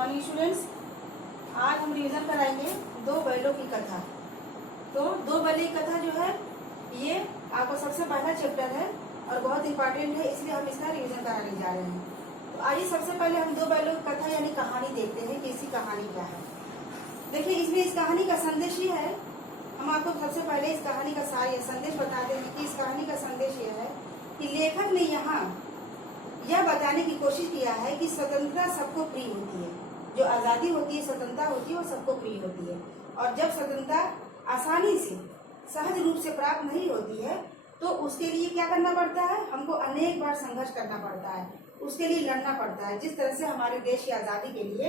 Morning students. आज हम revision कराएंगे दो बैलों की कथा। तो दो बैलों की कथा जो है ये आपका सबसे पहला चैप्टर है और बहुत इंपॉर्टेंट है, इसलिए हम इसका रिवीजन कराने जा रहे हैं। तो आइए सबसे पहले हम दो बैलों की कथा यानी कहानी देखते हैं कि इसकी कहानी क्या है। देखिए, इसमें इस कहानी का संदेश ये है, हम आपको सबसे पहले इस कहानी का सार संदेश बताते हैं कि इस कहानी का संदेश ये है कि लेखक ने यहाँ यह बताने की कोशिश किया है कि स्वतंत्रता सबको प्रिय होती है। जो आज़ादी होती है, स्वतंत्रता होती है, वो सबको प्रिय होती है। और जब स्वतंत्रता आसानी से सहज रूप से प्राप्त नहीं होती है तो उसके लिए क्या करना पड़ता है, हमको अनेक बार संघर्ष करना पड़ता है, उसके लिए लड़ना पड़ता है। जिस तरह से हमारे देश की आज़ादी के लिए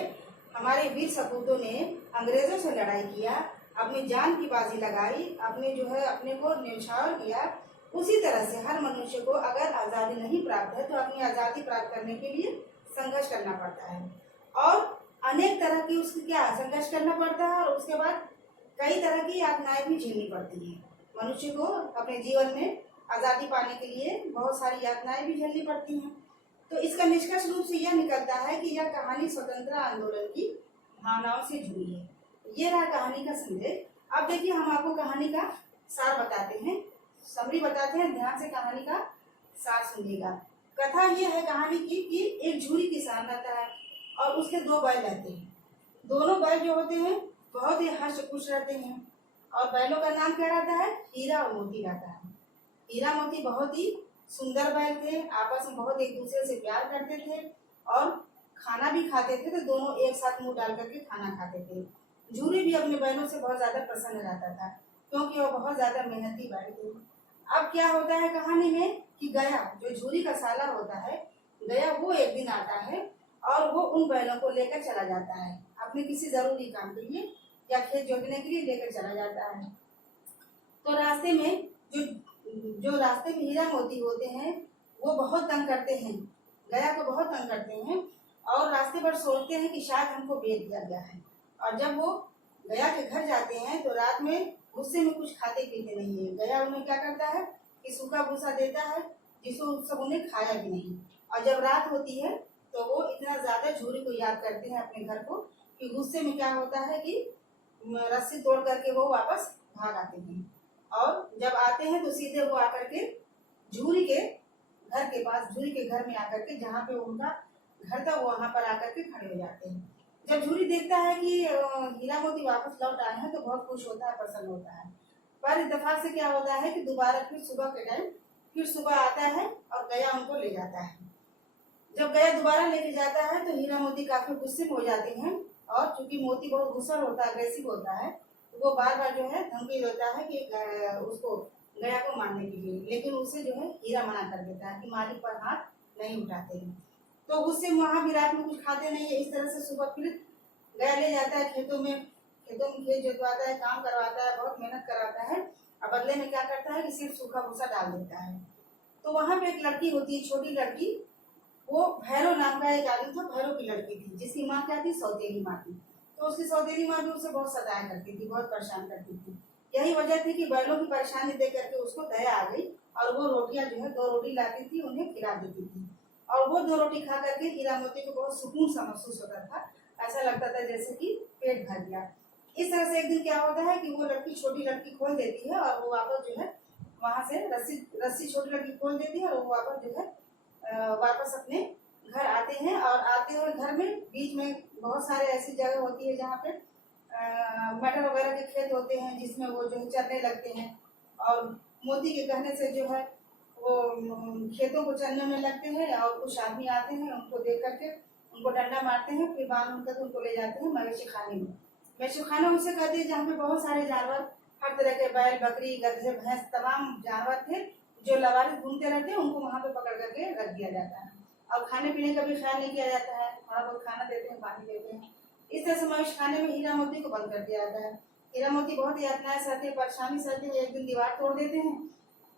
हमारे वीर सपूतों ने अंग्रेजों से लड़ाई किया, अपनी जान की बाजी लगाई, अपने को न्यौछावर किया, उसी तरह से हर मनुष्य को अगर आज़ादी नहीं प्राप्त है तो अपनी आज़ादी प्राप्त करने के लिए संघर्ष करना पड़ता है। और अनेक तरह की उसकी संघर्ष करना पड़ता है और उसके बाद कई तरह की यातनाएं भी झेलनी पड़ती हैं। मनुष्य को अपने जीवन में आज़ादी पाने के लिए बहुत सारी यातनाएं भी झेलनी पड़ती हैं। तो इसका निष्कर्ष रूप से यह निकलता है कि यह कहानी स्वतंत्रता आंदोलन की भावनाओं से जुड़ी है। ये रहा कहानी का संदेश। अब देखिए, हम आपको कहानी का सार बताते हैं, समरी बताते हैं, ध्यान से कहानी का सार सुनिएगा। कथा ये है कहानी की कि एक झूरी किसान रहता है और उसके दो बैल रहते हैं। दोनों बैल जो होते हैं बहुत ही हष्ट पुष्ट रहते हैं और बैलों का नाम क्या रहता है, हीरा और मोती रहता है। हीरा मोती बहुत ही सुंदर बैल थे, आपस में बहुत एक दूसरे से प्यार करते थे और खाना भी खाते थे, तो दोनों एक साथ मुंह डाल करके खाना खाते थे। झूरी भी अपने बैलों से बहुत ज्यादा प्रसन्न रहता था क्योंकि वो बहुत ज्यादा मेहनती बैल थे। अब क्या होता है कहानी में कि गया, जो झूरी का साला होता है, गया वो एक दिन आता है और वो उन बैलों को लेकर चला जाता है अपने किसी जरूरी काम के लिए या खेत जोतने के लिए लेकर चला जाता है। तो रास्ते में जो रास्ते में हीरा मोती होते हैं वो बहुत तंग करते हैं, गया को बहुत तंग करते हैं और रास्ते पर सोचते हैं कि शायद हमको बेच दिया गया है। और जब वो गया के घर जाते हैं तो रात में गुस्से में कुछ खाते पीते नहीं है। गया उन्हें क्या करता है कि सूखा भूसा देता है जिसको सब उन्हें खाया भी नहीं। और जब रात होती है तो वो इतना ज्यादा झूरी को याद करते हैं अपने घर को कि गुस्से में क्या होता है कि रस्सी तोड़ करके वो वापस भाग आते हैं। और जब आते हैं तो सीधे वो आकर के झूरी के घर के पास, झूरी के घर में आकर के जहाँ पे उनका घर था वहां पर आकर के खड़े हो जाते हैं। जब झूरी देखता है कि हीरा मोती वापस लौट आए हैं तो बहुत खुश होता है, प्रसन्न होता है। पर इत्तेफाक से क्या होता है कि दोबारा फिर सुबह के टाइम फिर सुबह आता है और गया उनको ले जाता है। जब गया दोबारा लेके जाता है तो हीरा मोती काफी गुस्से में हो जाते हैं और चूंकि मोती बहुत गुस्सा होता है, अग्रेसिव होता है, तो वो बार बार धमकी देता है कि उसको गया को मारने के लिए, लेकिन उसे हीरा मना कर देता है कि मालिक पर हाथ नहीं उठाते हैं। तो उससे वहां भी रात में कुछ खाते नहीं है। इस तरह से सुबह फिर गया ले जाता है खेतों में खेत जोतवाता है, काम करवाता है, बहुत मेहनत करवाता है और बदले में क्या करता है कि सिर्फ सूखा भूसा डाल देता है। तो वहां पे एक लड़की होती है, छोटी लड़की, वो भैरव नाम का एक आदमी था, भैरव की लड़की थी जिसकी माँ क्या थी, सौतेली माँ थी। तो उसकी सौतेली माँ भी उसे बहुत सताया करती थी, बहुत परेशान करती थी। यही वजह थी कि बैलों की परेशानी देख करके उसको दया आ गई और वो रोटियां दो रोटी लाती थी, उन्हें खिला देती थी। और वो दो रोटी खा करके हीरा मोती को बहुत सुकून सा महसूस होता था, ऐसा लगता था जैसे कि पेट भर गया। इस तरह से एक दिन क्या होता है कि वो लड़की, छोटी लड़की खोल देती है और वो वापस वहां से रस्सी छोटी लड़की खोल देती है और वो वापस अपने घर आते हैं। और आते हुए घर में बीच में बहुत सारे ऐसी जगह होती है जहाँ पे मटर वगैरह के खेत होते हैं जिसमें वो चरने लगते हैं और मोती के कहने से वो खेतों को चरने में लगते हैं। और कुछ आदमी आते हैं, उनको देख करके उनको डंडा मारते हैं, फिर बांध कर उनको ले जाते हैं मवेशी खाने में। मवेशी खाना उसे कहते हैं जहाँ पे बहुत सारे जानवर, हर तरह के बैल, बकरी, गधे, भैंस, तमाम जानवर थे जो लवारिस घूमते रहते हैं, उनको वहां पे पकड़ करके रख दिया जाता है। और खाने पीने का भी ख्याल नहीं किया जाता है, थोड़ा बहुत खाना देते हैं, पानी देते हैं। इस तरह से मवेशी खाने में हीरा मोती को बंद कर दिया जाता है। हीरा मोती बहुत यातनाएं सहते हैं, परेशानी सहते हैं। एक दिन दीवार तोड़ देते हैं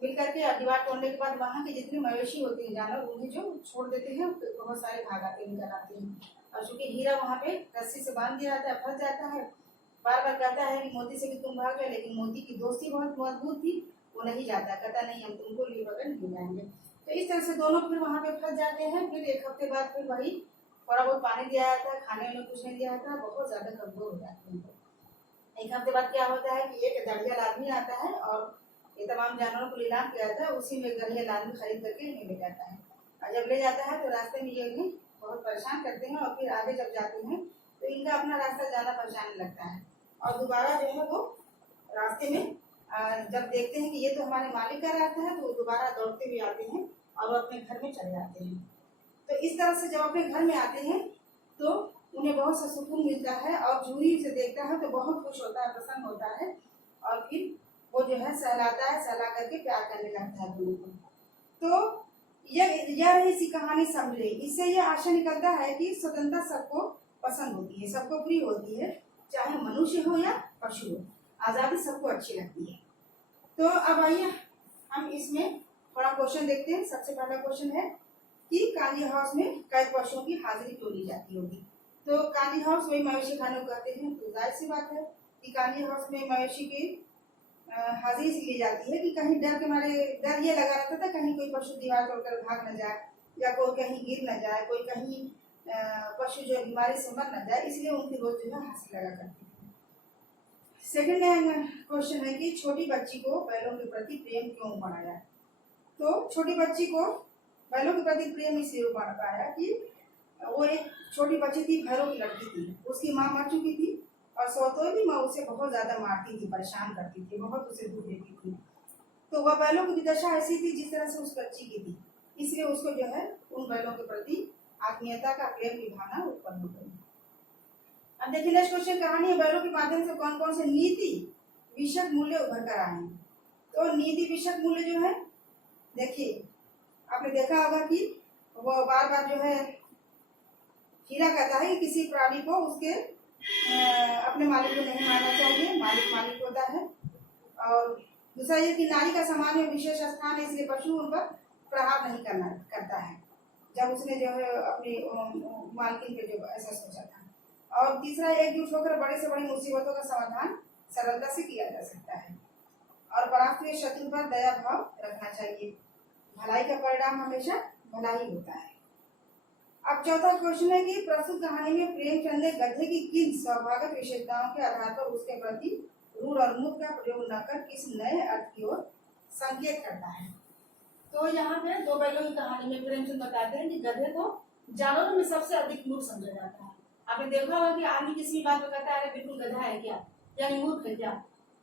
मिल करके, और दीवार तोड़ने के बाद वहाँ के जितने मवेशी होते हैं, जानवर, उन्हें जो छोड़ देते हैं, बहुत सारे भाग आते निकल आते हैं। और चूंकि हीरा वहाँ पे रस्सी से बांध दिया जाता है, फंस जाता है। बार बार कहता है कि मोती से कि तुम भाग गए, लेकिन मोती की दोस्ती बहुत मजबूत थी, वो नहीं जाता, कहता नहीं, हम तुमको लिए बगैर नहीं जाएंगे। तो इस तरह से दोनों फिर वहां पे फंस जाते हैं। फिर एक हफ्ते बाद फिर वही थोड़ा बहुत पानी दिया जाता है, खाने में कुछ नहीं दिया जाता है, बहुत ज्यादा कमजोर हो जाते हैं। एक हफ्ते बाद क्या होता है कि एक दड़ियल आदमी आता है और ये तमाम जानवरों को नीलाम किया जाता है, उसी में दड़ियल आदमी खरीद करके इन्हें ले जाता है। और जब ले जाता है तो रास्ते में ये इन्हें बहुत परेशान करते हैं और फिर आगे जब जाते हैं तो इनका अपना रास्ता जाना पहचानने लगता है और दोबारा जो है वो रास्ते में जब देखते हैं कि ये तो हमारे मालिक का रास्ता है तो वो दोबारा दौड़ते हुए आते हैं और वो अपने घर में चले जाते हैं। तो इस तरह से जब अपने घर में आते हैं तो उन्हें बहुत सा सुकून मिलता है और जूही उसे देखता है तो बहुत खुश होता है, प्रसन्न होता है और फिर वो जो है सहलाता है, सहला करके प्यार करने लगता है दोनों को। तो यह रही इसी कहानी समझे। इससे यह आशा निकलता है कि स्वतंत्रता सबको पसंद होती है, सबको प्रिय होती है, चाहे मनुष्य हो या पशु हो, आजादी सबको अच्छी लगती है। तो अब आइए हम इसमें थोड़ा क्वेश्चन देखते हैं। सबसे पहला क्वेश्चन है कि काली हाउस में कैद पशुओं की हाजिरी क्यों ली जाती होगी। तो काली हाउस में मवेशी खाने को कहते हैं, तो जाहिर सी बात है कि काली हाउस में मवेशी की हाजिरी से ली जाती है कि कहीं डर के मारे डर ये लगा रहता था कहीं कोई पशु दीवार तोड़कर भाग न जाए या कोई कहीं गिर न जाए, कोई कहीं पशु जो बीमारी से मर न जाए, इसलिए उनकी रोज जो है हाजिरी लगा करती थी। सेकंड क्वेश्चन है कि छोटी बच्ची को बैलों के प्रति प्रेम क्यों बढ़ाया। तो छोटी बच्ची को बैलों के प्रति प्रेम इसलिए बढ़ पाया कि वो एक छोटी बच्ची थी, भैरों की लड़की थी, उसकी माँ मर चुकी थी और सौतेली माँ उसे बहुत ज्यादा मारती थी, परेशान करती थी, बहुत उसे दुख देती थी। तो वह बैलों की दशा ऐसी थी जिस तरह से उस बच्ची की थी, इसलिए उसको जो है उन बैलों के प्रति आत्मीयता का प्रेम की भावना उत्पन्न हो गई। अब देखिए नेक्स्ट क्वेश्चन, कहानी बैलों के माध्यम से कौन कौन से नीति विषयक मूल्य उभर कर आए हैं। तो नीति विषयक मूल्य जो है, देखिए आपने देखा होगा कि वो बार बार जो है हीरा कहता है कि किसी प्राणी को उसके अपने मालिक को नहीं मारना चाहिए, मालिक मालिक होता है। और दूसरा ये कि नारी का समाज में विशेष स्थान है, इसलिए पशु उन पर प्रहार नहीं करता है, जब उसने जो है अपनी मालकिन पे जो ऐसा सोचा था। और तीसरा एकजुट होकर बड़े से बड़ी मुसीबतों का समाधान सरलता से किया जा सकता है। और परास्त हुए शत्रु पर दया भाव रखना चाहिए, भलाई का परिणाम हमेशा भला ही होता है। अब चौथा क्वेश्चन है कि प्रस्तुत कहानी में प्रेमचंद ने गधे की किन स्वाभाविक विशेषताओं के आधार पर उसके प्रति रूढ़ और मूर्ख का प्रयोग न कर किस नए अर्थ की ओर संकेत करता है। तो यहाँ पे दो बैलों की कहानी में प्रेमचंद बताते हैं कि गधे को जानवरों में सबसे अधिक मूर्ख समझा जाता है। आपने देखा होगा कि आदमी किसी बात पर कहता है अरे बिल्कुल गधा है क्या, यानी मूर्ख है क्या,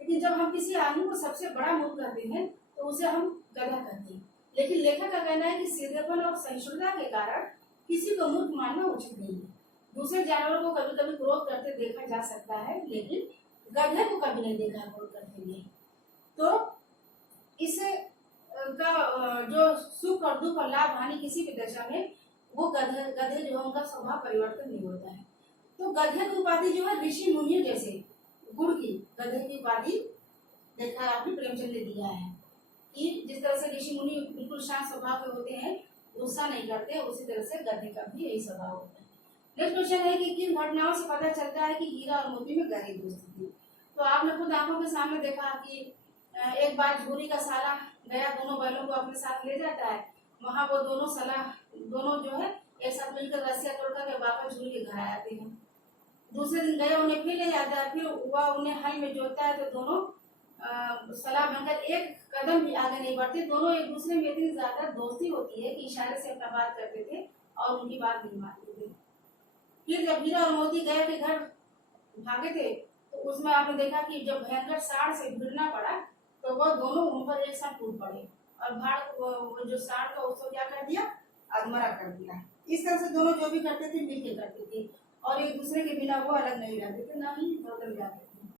लेकिन जब हम किसी आदमी को सबसे बड़ा मूर्ख कहते हैं तो उसे हम गधा कहते हैं। लेकिन लेखक का कहना है कि सीधेपन और सहिष्णुता के कारण किसी को मूर्ख मानना उचित नहीं है। दूसरे जानवरों को कभी कभी क्रोध करते देखा जा सकता है, लेकिन गधे को कभी नहीं देखा क्रोध करते हुए। तो इसे का जो सुख और दुख और लाभ हानि किसी भी दशा में वो गधे जो है उनका स्वभाव परिवर्तन नहीं होता है। तो गधे की उपाधि जो है ऋषि मुनियों जैसे गुण की गधे की उपाधि देखा आपने प्रेमचंद ने दिया है कि जिस तरह से ऋषि मुनि बिल्कुल शांत स्वभाव के होते हैं, गुस्सा नहीं करते, उसी तरह से गधे का भी यही स्वभाव होता है। नेक्स्ट क्वेश्चन है कि किन घटनाओं से पता चलता है कि हीरा और मोती में गहरी दोस्ती थी। तो आपने खुद आंखों के सामने देखा कि एक बार झूरी का साला गया, दोनों बैलों को अपने साथ ले जाता है, वहां वो दोनों जो है एक साथ मिलकर रस्सियां तोड़कर वापस झूरी के घर आते हैं। दूसरे दिन गए उन्हें फिर ले जाता है, फिर वह उन्हें हल में जोतता है तो दोनों सलाह बनकर एक कदम भी आगे नहीं बढ़ते। दोनों एक दूसरे में इतनी ज्यादा दोस्ती होती है कि इशारे से अपना बात करते थे और उनकी बात नहीं मानते थे। फिर जब हीरा और मोती गए के घर भागे थे तो उसमें आपने देखा कि जब भयंकर साड़ से भिड़ना पड़ा तो वह दोनों उन पर एक साथ टूट पड़े और भाड़ जो साड़ का उसको क्या कर दिया, अधमरा कर दिया। इस तरह से दोनों जो भी करते थे मिलकर करते थे और एक दूसरे के बिना वो अलग नहीं रहते थे, ना ही बदल जाते थे।